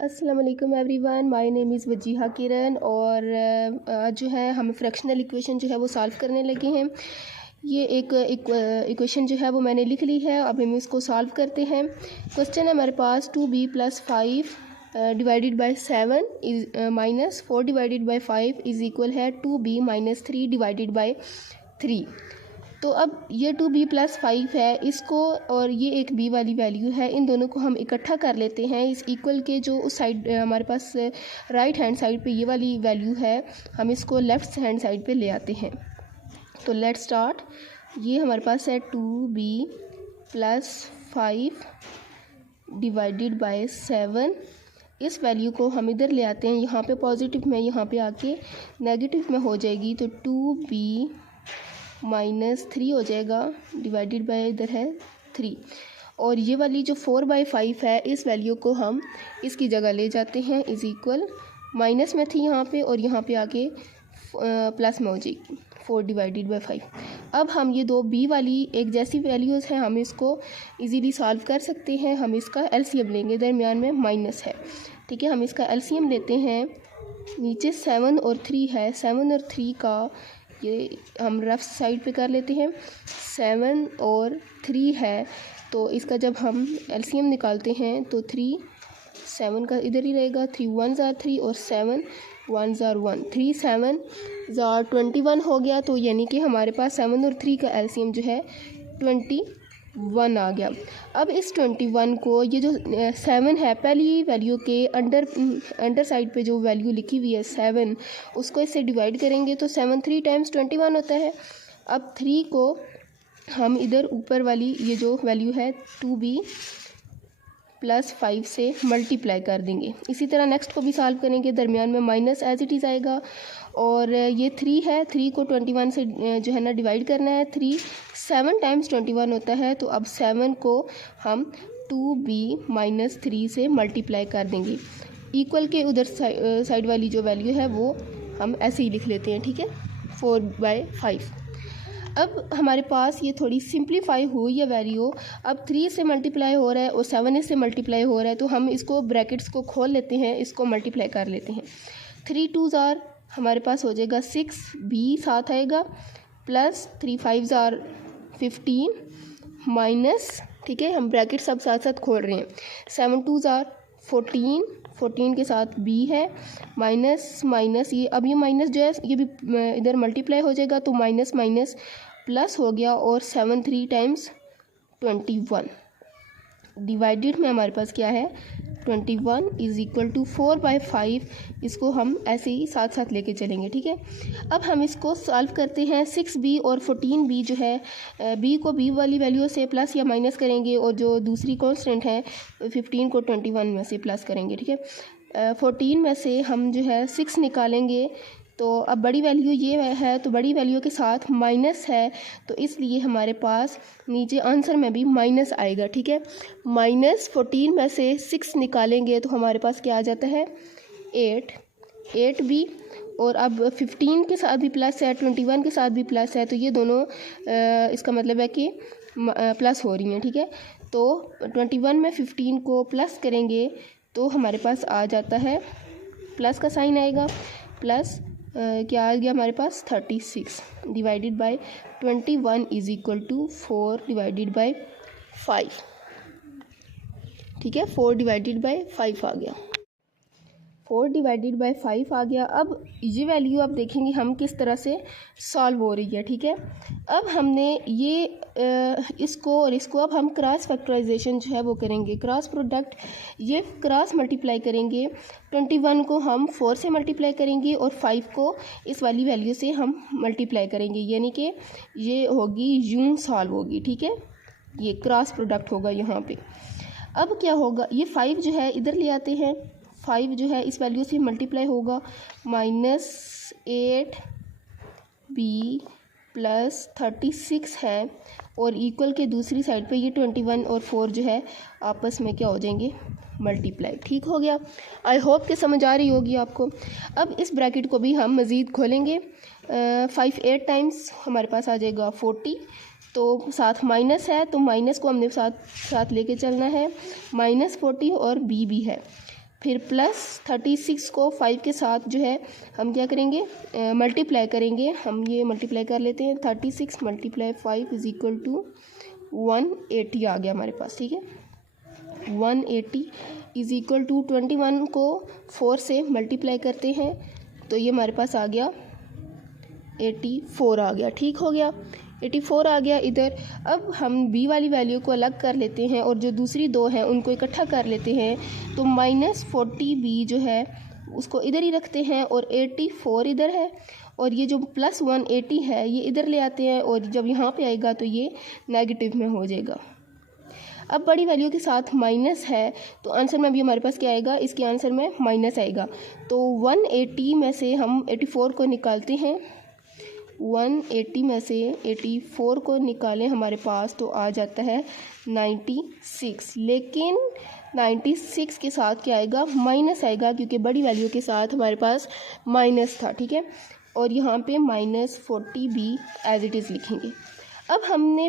अस्सलाम वालेकुम everyone, my name is Wajiha Kiran और आज जो है हम फ्रैक्शनल इक्वेशन जो है वो सॉल्व करने लगे हैं। ये एक इक्वेशन जो है वो मैंने लिख ली है। अब हम इसको सॉल्व करते हैं। क्वेश्चन है हमारे पास 2b + 5 divided by 7 is minus 4 divided by 5 is equal है 2b - 3 डिवाइडेड बाय 3। तो अब ये 2b + 5 है, इसको और ये एक b वाली वैल्यू है, इन दोनों को हम इकट्ठा कर लेते हैं। इस इक्वल के जो उस साइड हमारे पास राइट हैंड साइड पे ये वाली वैल्यू है, हम इसको लेफ़्ट हैंड साइड पे ले आते हैं। तो लेट्स स्टार्ट। ये हमारे पास है 2b + 5 डिवाइडेड बाय 7। इस वैल्यू को हम इधर ले आते हैं, यहाँ पे पॉजिटिव में, यहाँ पे आके नेगेटिव में हो जाएगी। तो 2b - 3 हो जाएगा डिवाइडेड बाय इधर है 3। और ये वाली जो 4/5 है, इस वैल्यू को हम इसकी जगह ले जाते हैं, इज़ इक्वल माइनस में थी यहाँ पे और यहाँ पे आके प्लस में हो जाएगी 4 डिवाइडेड बाय 5। अब हम ये दो b वाली एक जैसी वैल्यूज़ हैं, हम इसको इजीली सॉल्व कर सकते हैं। हम इसका एलसीएम लेंगे, दरमियान में माइनस है, ठीक है। हम इसका एलसीएम लेते हैं। नीचे 7 और 3 है, 7 और 3 का ये हम रफ साइड पे कर लेते हैं। 7 और 3 है, तो इसका जब हम एलसीएम निकालते हैं तो 3 7 का इधर ही रहेगा। 3 1s are 3 और 7 1s are 1। 3 7 are 21 हो गया। तो यानी कि हमारे पास 7 और 3 का एलसीएम जो है 21 आ गया। अब इस 21 को, ये जो 7 है, पहली वैल्यू के अंडर साइड पे जो वैल्यू लिखी हुई है 7, उसको इससे डिवाइड करेंगे तो 7 3 टाइम्स 21 होता है। अब 3 को हम इधर ऊपर वाली ये जो वैल्यू है 2b + 5 से मल्टीप्लाई कर देंगे। इसी तरह नेक्स्ट को भी सॉल्व करेंगे, दरमियान में माइनस एज इट इज़ आएगा। और ये 3 है, 3 को 21 से जो है ना डिवाइड करना है। 3 7 टाइम्स 21 होता है। तो अब 7 को हम 2b - 3 से मल्टीप्लाई कर देंगे। इक्वल के उधर साइड वाली जो वैल्यू है वो हम ऐसे ही लिख लेते हैं, ठीक है, 4/5। अब हमारे पास ये थोड़ी सिंप्लीफाई हुई है वैल्यू। अब 3 से मल्टीप्लाई हो रहा है और 7 से मल्टीप्लाई हो रहा है, तो हम इसको ब्रैकेट्स को खोल लेते हैं, इसको मल्टीप्लाई कर लेते हैं। 3 2s are हमारे पास हो जाएगा 6, b साथ आएगा, प्लस 3 5s are 15 माइनस, ठीक है, हम ब्रैकेट सब साथ साथ खोल रहे हैं। 7 2s are 14, 14 के साथ b है, माइनस माइनस, ये अब ये माइनस जो है ये भी इधर मल्टीप्लाई हो जाएगा, तो माइनस माइनस प्लस हो गया। और 7 3 टाइम्स 21 डिवाइडेड में हमारे पास क्या है 21 इज़ इक्वल टू 4/5। इसको हम ऐसे ही साथ साथ लेके चलेंगे, ठीक है। अब हम इसको सॉल्व करते हैं। 6b और 14b जो है, b को b वाली वैल्यू से प्लस या माइनस करेंगे और जो दूसरी कांस्टेंट है 15 को 21 में से प्लस करेंगे, ठीक है। 14 में से हम जो है 6 निकालेंगे, तो अब बड़ी वैल्यू ये है, तो बड़ी वैल्यू के साथ माइनस है, तो इसलिए हमारे पास नीचे आंसर में भी माइनस आएगा, ठीक है। -14 में से 6 निकालेंगे तो हमारे पास क्या आ जाता है 8b। और अब 15 के साथ भी प्लस है, 21 के साथ भी प्लस है, तो ये दोनों इसका मतलब है कि प्लस हो रही हैं, ठीक है। तो 21 में 15 को प्लस करेंगे तो हमारे पास आ जाता है, प्लस का साइन आएगा, प्लस क्या आ गया हमारे पास 36 divided by 21 is equal to 4 divided by 5, ठीक है। 4 डिवाइडेड बाय 5 आ गया, 4 डिवाइडेड बाय 5 आ गया। अब ये वैल्यू आप देखेंगे हम किस तरह से सॉल्व हो रही है, ठीक है। अब हमने ये इसको और इसको अब हम क्रॉस फैक्टराइजेशन जो है वो करेंगे, क्रॉस प्रोडक्ट, ये क्रॉस मल्टीप्लाई करेंगे। 21 को हम 4 से मल्टीप्लाई करेंगे और 5 को इस वाली वैल्यू से हम मल्टीप्लाई करेंगे, यानी कि ये होगी यूं सॉल्व होगी, ठीक है। ये क्रॉस प्रोडक्ट होगा यहाँ पे। अब क्या होगा, ये 5 जो है इधर ले आते हैं, 5 जो है इस वैल्यू से मल्टीप्लाई होगा, -8b + 36 है, और इक्वल के दूसरी साइड पे ये 21 और 4 जो है आपस में क्या हो जाएंगे मल्टीप्लाई, ठीक हो गया। आई होप कि समझ आ रही होगी आपको। अब इस ब्रैकेट को भी हम मज़ीद खोलेंगे। 5 8 टाइम्स हमारे पास आ जाएगा 40, तो साथ माइनस है, तो माइनस को हमने साथ साथ लेके चलना है। -40 और b भी है, फिर प्लस 36 को 5 के साथ जो है हम क्या करेंगे, मल्टीप्लाई करेंगे। हम ये मल्टीप्लाई कर लेते हैं। 36 × 5 = 180 आ गया हमारे पास, ठीक है। 180 = 21 को 4 से मल्टीप्लाई करते हैं तो ये हमारे पास आ गया 84 आ गया, ठीक हो गया। 84 आ गया इधर। अब हम b वाली वैल्यू को अलग कर लेते हैं और जो दूसरी दो हैं उनको इकट्ठा कर लेते हैं। तो -40b जो है उसको इधर ही रखते हैं और 84 इधर है और ये जो प्लस 180 है ये इधर ले आते हैं और जब यहाँ पे आएगा तो ये नेगेटिव में हो जाएगा। अब बड़ी वैल्यू के साथ माइनस है तो आंसर में भी हमारे पास क्या आएगा, इसके आंसर में माइनस आएगा। तो 180 में से हम 84 को निकालते हैं। 180 में से 84 को निकालें हमारे पास तो आ जाता है 96। लेकिन 96 के साथ क्या आएगा, माइनस आएगा, क्योंकि बड़ी वैल्यू के साथ हमारे पास माइनस था, ठीक है। और यहाँ पे -40b एज इट इज़ लिखेंगे। अब हमने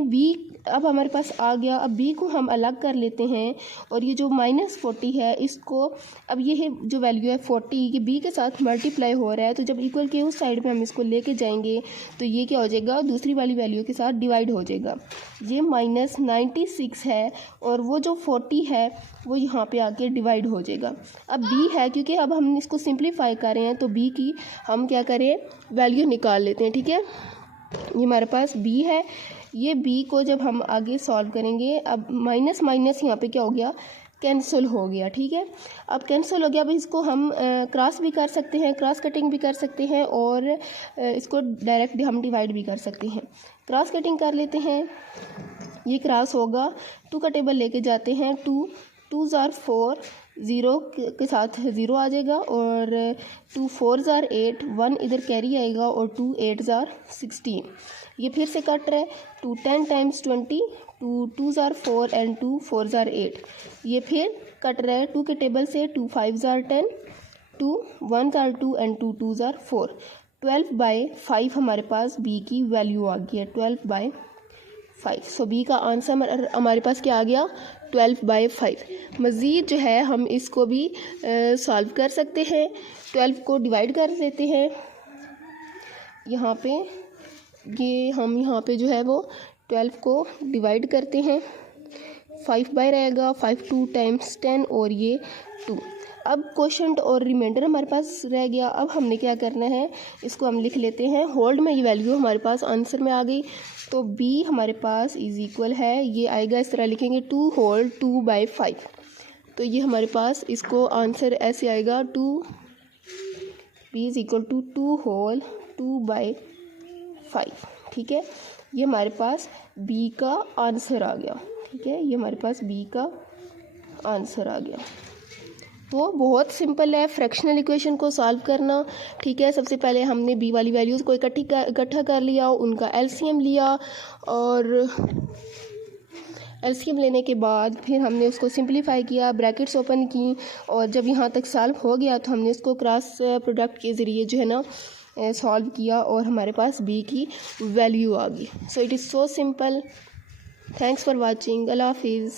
अब हमारे पास आ गया। अब b को हम अलग कर लेते हैं और ये जो -40 है इसको, अब ये है जो वैल्यू है 40, ये b के साथ मल्टीप्लाई हो रहा है तो जब इक्वल के उस साइड पे हम इसको लेके जाएंगे तो ये क्या हो जाएगा, दूसरी वाली वैल्यू के साथ डिवाइड हो जाएगा। ये -96 है और वो जो 40 है वो यहाँ पे आके डिवाइड हो जाएगा। अब b है, क्योंकि अब हम इसको सिंप्लीफाई कर रहे हैं तो b की हम क्या करें, वैल्यू निकाल लेते हैं, ठीक है। ये हमारे पास b है। ये b को जब हम आगे सॉल्व करेंगे, अब माइनस माइनस यहाँ पे क्या हो गया, कैंसिल हो गया, ठीक है। अब कैंसिल हो गया। अब इसको हम क्रॉस भी कर सकते हैं, क्रॉस कटिंग भी कर सकते हैं और इसको डायरेक्ट हम डिवाइड भी कर सकते हैं। क्रॉस कटिंग कर लेते हैं। ये क्रॉस होगा, 2 का टेबल लेके जाते हैं। 2 * 4, 0 के साथ 0 आ जाएगा और 2 * 4 = 8, 1 इधर कैरी आएगा और 2 * 8 = 16। ये फिर से कट रहा है। 2 10 × 20, 2 * 4 एंड 2 * 4 = 8। ये फिर कट रहा है 2 के टेबल से। 2 5 = 10, 2 1 = 2 एंड 2 2 = 4। 12/5 हमारे पास b की वैल्यू आ गई है, 12/5। सो b का आंसर हमारे पास क्या आ गया, 12/5। मज़ीद जो है हम इसको भी सॉल्व कर सकते हैं। 12 को डिवाइड कर देते हैं यहाँ पे। ये हम यहाँ पे जो है वो 12 को डिवाइड करते हैं। 5 बाय रहेगा, 5 2 × 10 और ये 2। अब क्वोशंट और रिमाइंडर हमारे पास रह गया। अब हमने क्या करना है, इसको हम लिख लेते हैं। होल्ड में ये वैल्यू हमारे पास आंसर में आ गई तो b हमारे पास = है, ये आएगा, इस तरह लिखेंगे 2 होल 2/5। तो ये हमारे पास इसको आंसर ऐसे आएगा, b = 2 होल 2/5, ठीक है। ये हमारे पास b का आंसर आ गया, ठीक है। ये हमारे पास b का आंसर आ गया। तो बहुत सिंपल है फ्रैक्शनल इक्वेशन को सॉल्व करना, ठीक है। सबसे पहले हमने b वाली वैल्यूज़ को इकट्ठा कर लिया, उनका एलसीएम लिया और एलसीएम लेने के बाद फिर हमने उसको सिंप्लीफाई किया, ब्रैकेट्स ओपन की और जब यहाँ तक सॉल्व हो गया तो हमने उसको क्रॉस प्रोडक्ट के ज़रिए जो है ना सॉल्व किया और हमारे पास b की वैल्यू आ गई। So it is so simple. Thanks for watching. अल्लाह हाफिज़।